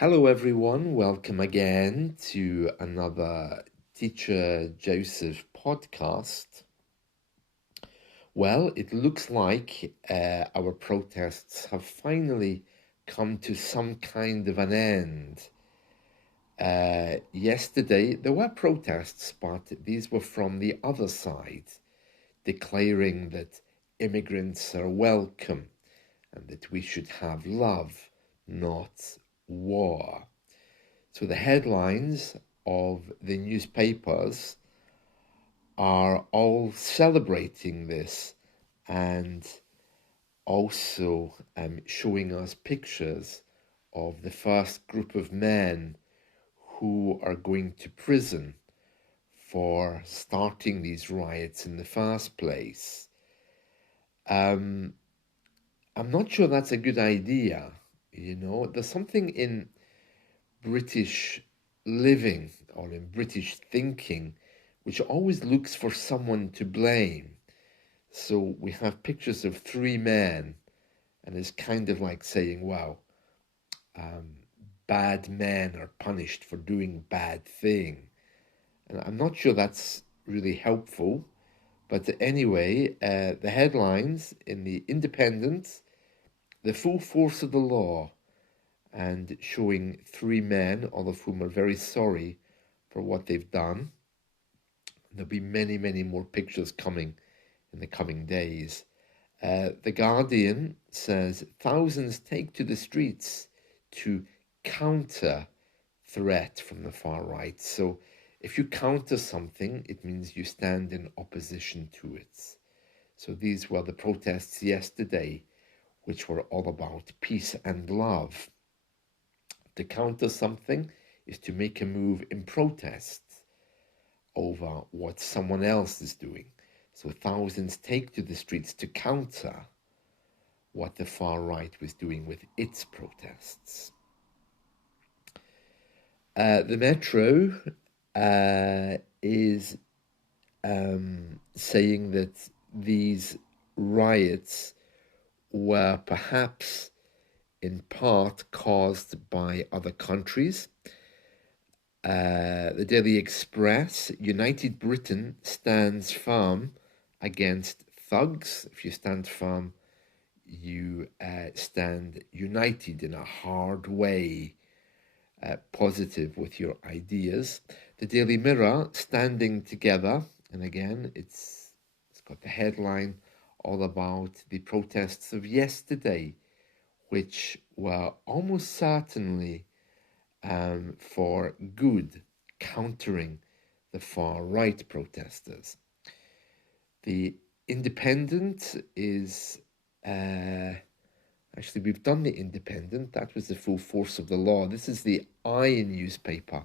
Hello, everyone. Welcome again to another Teacher Joseph podcast. Well, it looks like our protests have finally come to some kind of an end. Yesterday, there were protests, but these were from the other side, declaring that immigrants are welcome and that we should have love, not war. So the headlines of the newspapers are all celebrating this and also showing us pictures of the first group of men who are going to prison for starting these riots in the first place. I'm not sure that's a good idea. There's something in British living or in British thinking, which always looks for someone to blame. So we have pictures of three men, and it's kind of like saying, wow, bad men are punished for doing bad thing. And I'm not sure that's really helpful. But anyway, the headlines in the Independent, the full force of the law, and showing three men, all of whom are very sorry for what they've done. There'll be many, many more pictures coming in the coming days. The Guardian says thousands take to the streets to counter threat from the far right. So if you counter something, it means you stand in opposition to it. So these were the protests yesterday, which were all about peace and love. To counter something is to make a move in protest over what someone else is doing. So thousands take to the streets to counter what the far right was doing with its protests. The Metro is saying that these riots were perhaps in part caused by other countries. The Daily Express, United Britain stands firm against thugs. If you stand firm, you stand united in a hard way, positive with your ideas. The Daily Mirror, standing together, and again, it's got the headline all about the protests of yesterday, which were almost certainly for good, countering the far right protesters. The Independent is actually, we've done the Independent. That was the full force of the law. This is the I newspaper.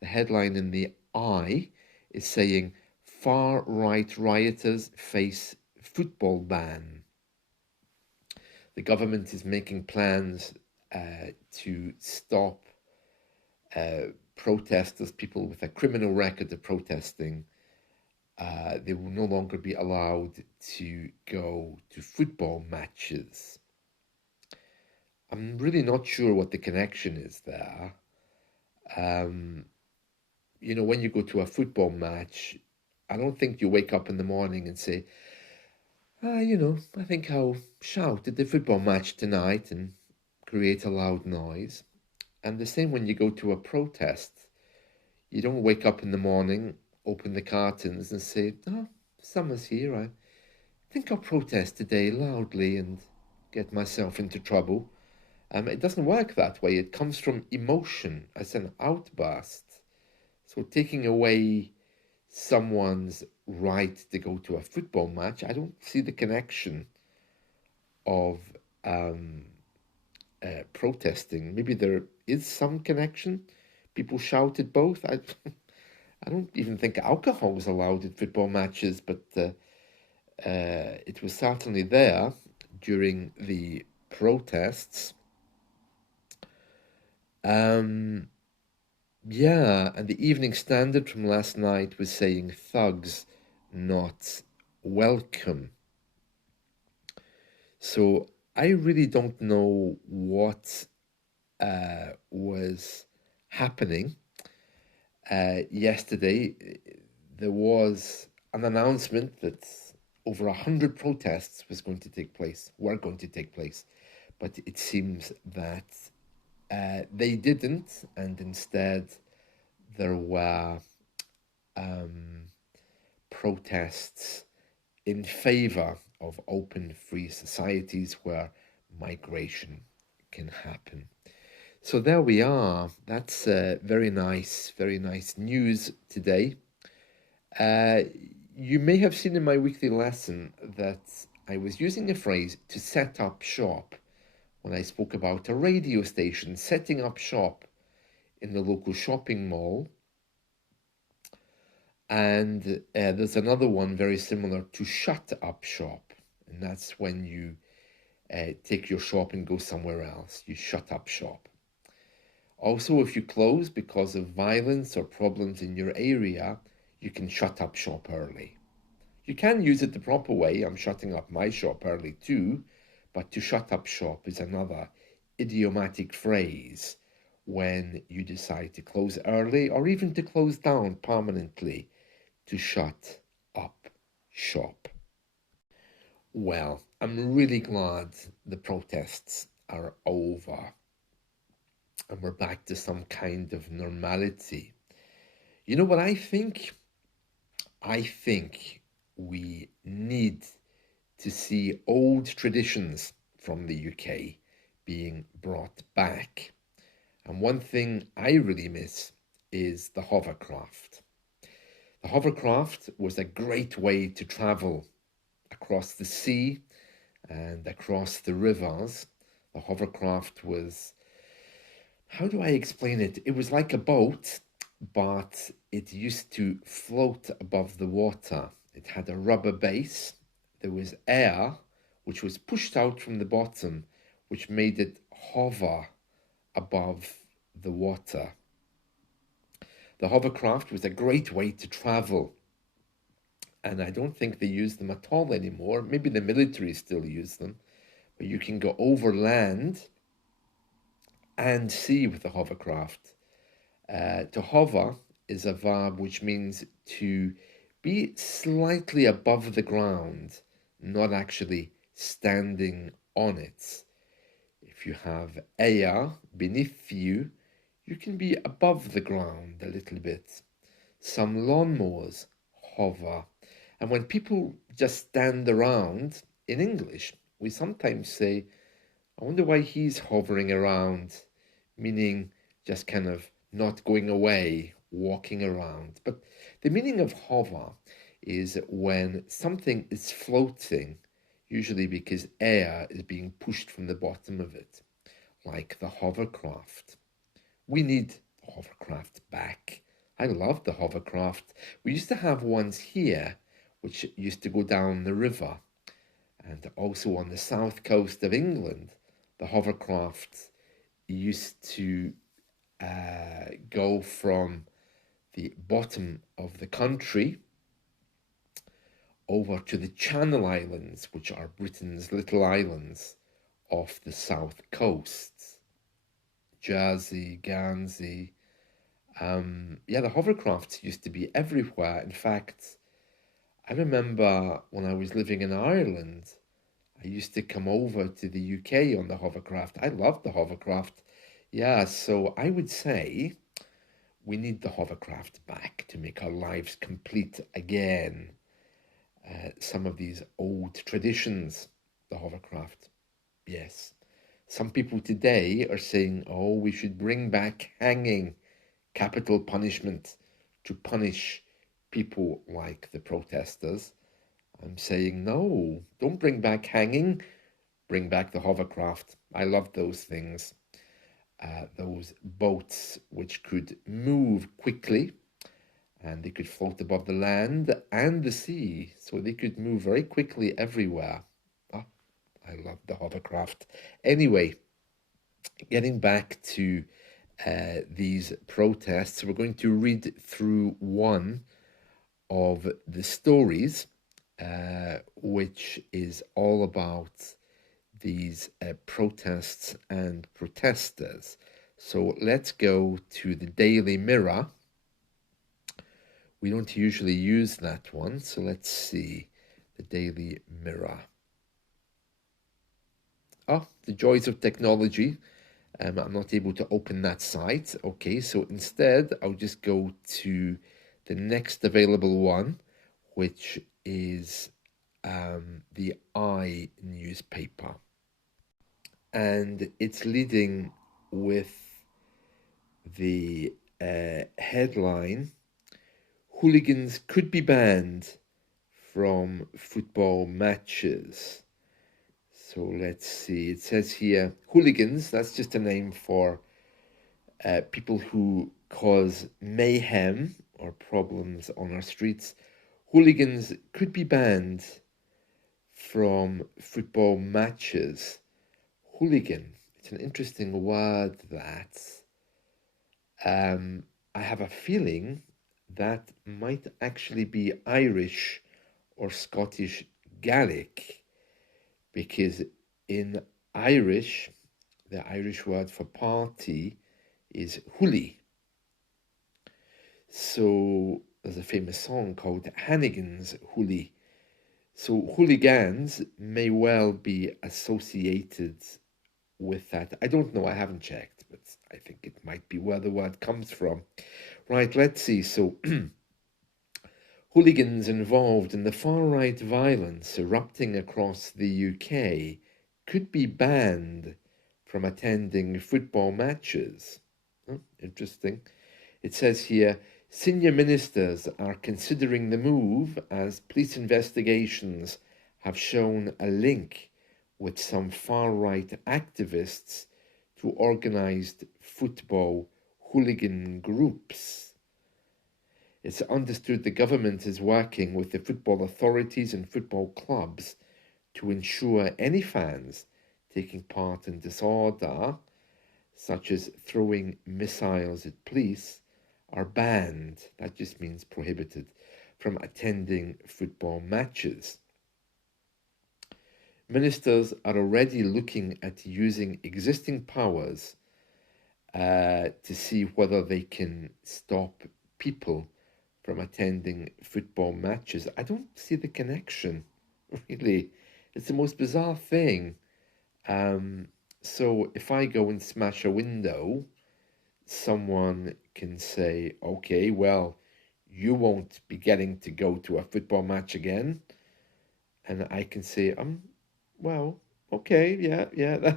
The headline in the I is saying far right rioters face football ban. The government is making plans to stop protesters, people with a criminal record of protesting. They will no longer be allowed to go to football matches. I'm really not sure what the connection is there. When you go to a football match, I don't think you wake up in the morning and say, I think I'll shout at the football match tonight and create a loud noise. And the same when you go to a protest. You don't wake up in the morning, open the curtains and say, oh, summer's here. I think I'll protest today loudly and get myself into trouble. It doesn't work that way. It comes from emotion as an outburst. So taking away someone's right to go to a football match, I don't see the connection of protesting. Maybe there is some connection. People shouted both. I don't even think alcohol was allowed at football matches, but it was certainly there during the protests. Yeah, and the Evening Standard from last night was saying thugs not welcome. So I really don't know what was happening yesterday, there was an announcement that over 100 protests were going to take place, but it seems that they didn't, and instead there were protests in favor of open, free societies where migration can happen. So there we are. That's very nice news today. You may have seen in my weekly lesson that I was using a phrase to set up shop when I spoke about a radio station setting up shop in the local shopping mall. And there's another one very similar to shut up shop. And that's when you take your shop and go somewhere else. You shut up shop. Also, if you close because of violence or problems in your area, you can shut up shop early. You can use it the proper way. I'm shutting up my shop early too, but to shut up shop is another idiomatic phrase when you decide to close early or even to close down permanently, to shut up shop. Well, I'm really glad the protests are over and we're back to some kind of normality. You know what I think? I think we need to see old traditions from the UK being brought back. And one thing I really miss is the hovercraft. The hovercraft was a great way to travel across the sea and across the rivers. The hovercraft was, how do I explain it? It was like a boat, but it used to float above the water. It had a rubber base. There was air, which was pushed out from the bottom, which made it hover above the water. The hovercraft was a great way to travel, and I don't think they use them at all anymore. Maybe the military still use them, but you can go over land and sea with the hovercraft. To hover is a verb which means to be slightly above the ground, not actually standing on it. If you have air beneath you, you can be above the ground a little bit. Some lawnmowers hover. And when people just stand around, in English, we sometimes say, I wonder why he's hovering around, meaning just kind of not going away, walking around. But the meaning of hover is when something is floating, usually because air is being pushed from the bottom of it, like the hovercraft. We need the hovercraft back. I love the hovercraft. We used to have ones here, which used to go down the river. And also on the south coast of England, the hovercraft used to go from the bottom of the country over to the Channel Islands, which are Britain's little islands off the south coast. Jersey, Guernsey. The hovercrafts used to be everywhere. In fact, I remember when I was living in Ireland, I used to come over to the UK on the hovercraft. I loved the hovercraft. Yeah, so I would say we need the hovercraft back to make our lives complete again. Some of these old traditions, the hovercraft, yes. Some people today are saying, oh, we should bring back hanging, capital punishment, to punish people like the protesters. I'm saying, no, don't bring back hanging, bring back the hovercraft. I love those things. Those boats which could move quickly and they could float above the land and the sea, so they could move very quickly everywhere. Oh, I love the hovercraft. Anyway, getting back to these protests, we're going to read through one of the stories, which is all about these protests and protesters. So let's go to the Daily Mirror. We don't usually use that one, so let's see the Daily Mirror. Oh, the joys of technology. I'm not able to open that site. Okay, so instead, I'll just go to the next available one, which is the I newspaper. And it's leading with the headline, hooligans could be banned from football matches. So let's see, it says here, hooligans, that's just a name for people who cause mayhem or problems on our streets. Hooligans could be banned from football matches. Hooligan, it's an interesting word that. I have a feeling that might actually be Irish or Scottish Gaelic, because in Irish, the Irish word for party is hoolie. So there's a famous song called Hannigan's Hoolie. So hooligans may well be associated with that. I don't know, I haven't checked, but I think it might be where the word comes from. Right, let's see. So hooligans involved in the far-right violence erupting across the UK could be banned from attending football matches. Oh, interesting. It says here, senior ministers are considering the move as police investigations have shown a link with some far-right activists to organised football hooligan groups. It's understood the government is working with the football authorities and football clubs to ensure any fans taking part in disorder, such as throwing missiles at police, are banned, that just means prohibited, from attending football matches. Ministers are already looking at using existing powers to see whether they can stop people from attending football matches. I don't see the connection, really. It's the most bizarre thing. So if I go and smash a window, someone can say, okay, well, you won't be getting to go to a football match again. And I can say, well, okay, yeah,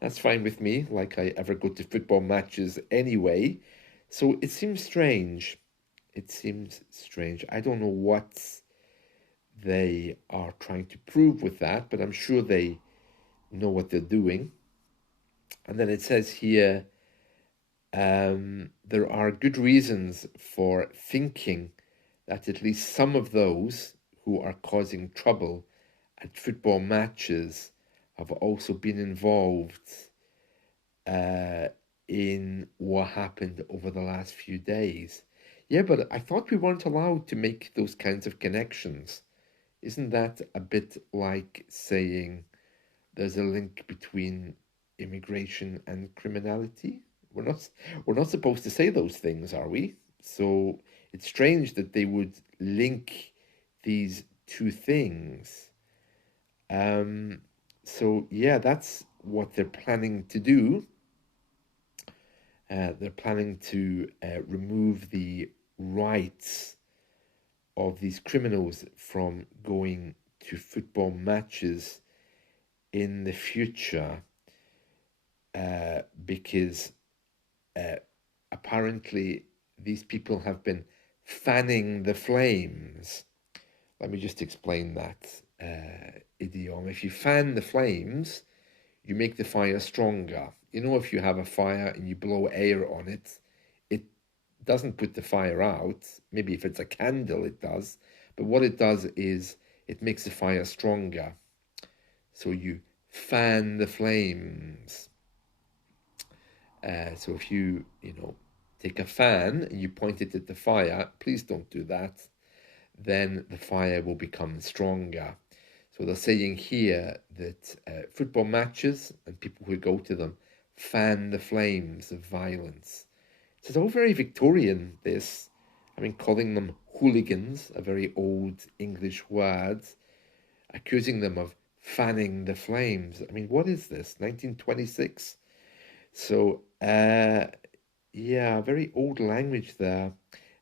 that's fine with me, like I ever go to football matches anyway. So it seems strange. It seems strange. I don't know what they are trying to prove with that, but I'm sure they know what they're doing. And then it says here, there are good reasons for thinking that at least some of those who are causing trouble at football matches have also been involved in what happened over the last few days. Yeah, but I thought we weren't allowed to make those kinds of connections. Isn't that a bit like saying there's a link between immigration and criminality? We're not supposed to say those things, are we? So it's strange that they would link these two things. So yeah, that's what they're planning to do. They're planning to remove the rights of these criminals from going to football matches in the future because apparently these people have been fanning the flames. Let me just explain that idiom. If you fan the flames, you make the fire stronger. You know, if you have a fire and you blow air on it, it doesn't put the fire out. Maybe if it's a candle, it does. But what it does is it makes the fire stronger. So you fan the flames. So if you take a fan and you point it at the fire, please don't do that, then the fire will become stronger. So they're saying here that football matches and people who go to them fan the flames of violence. So it's all very Victorian, this. I mean, calling them hooligans, a very old English word, accusing them of fanning the flames. I mean, what is this, 1926? So, yeah, very old language there.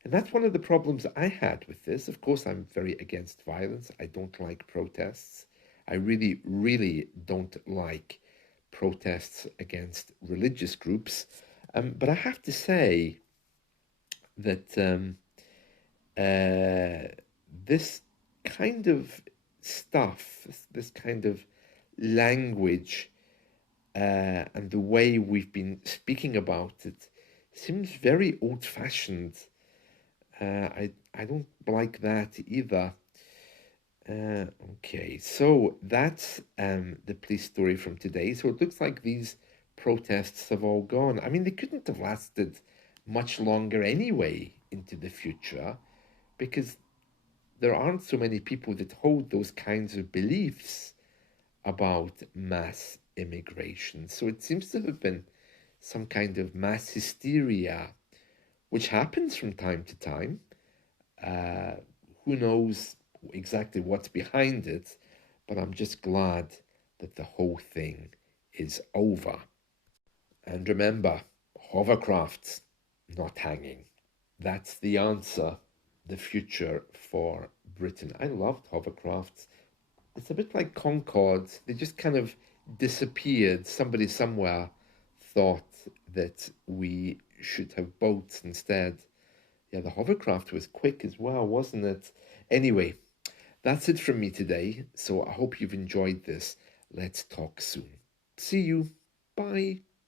And that's one of the problems I had with this. Of course, I'm very against violence. I don't like protests. I really, really don't like protests against religious groups. But I have to say that uh, this kind of stuff, this kind of language, and the way we've been speaking about it seems very old-fashioned. I don't like that either. Okay, so that's the police story from today. So it looks like these protests have all gone. I mean, they couldn't have lasted much longer anyway into the future because there aren't so many people that hold those kinds of beliefs about mass immigration. So it seems to have been some kind of mass hysteria, which happens from time to time. Uh, who knows exactly what's behind it, but I'm just glad that the whole thing is over. And remember, hovercrafts, not hanging. That's the answer, the future for Britain. I loved hovercrafts. It's a bit like Concorde. They just kind of disappeared. Somebody somewhere thought that we should have boats instead. Yeah, the hovercraft was quick as well, wasn't it? Anyway, that's it from me today. So I hope you've enjoyed this. Let's talk soon. See you. Bye.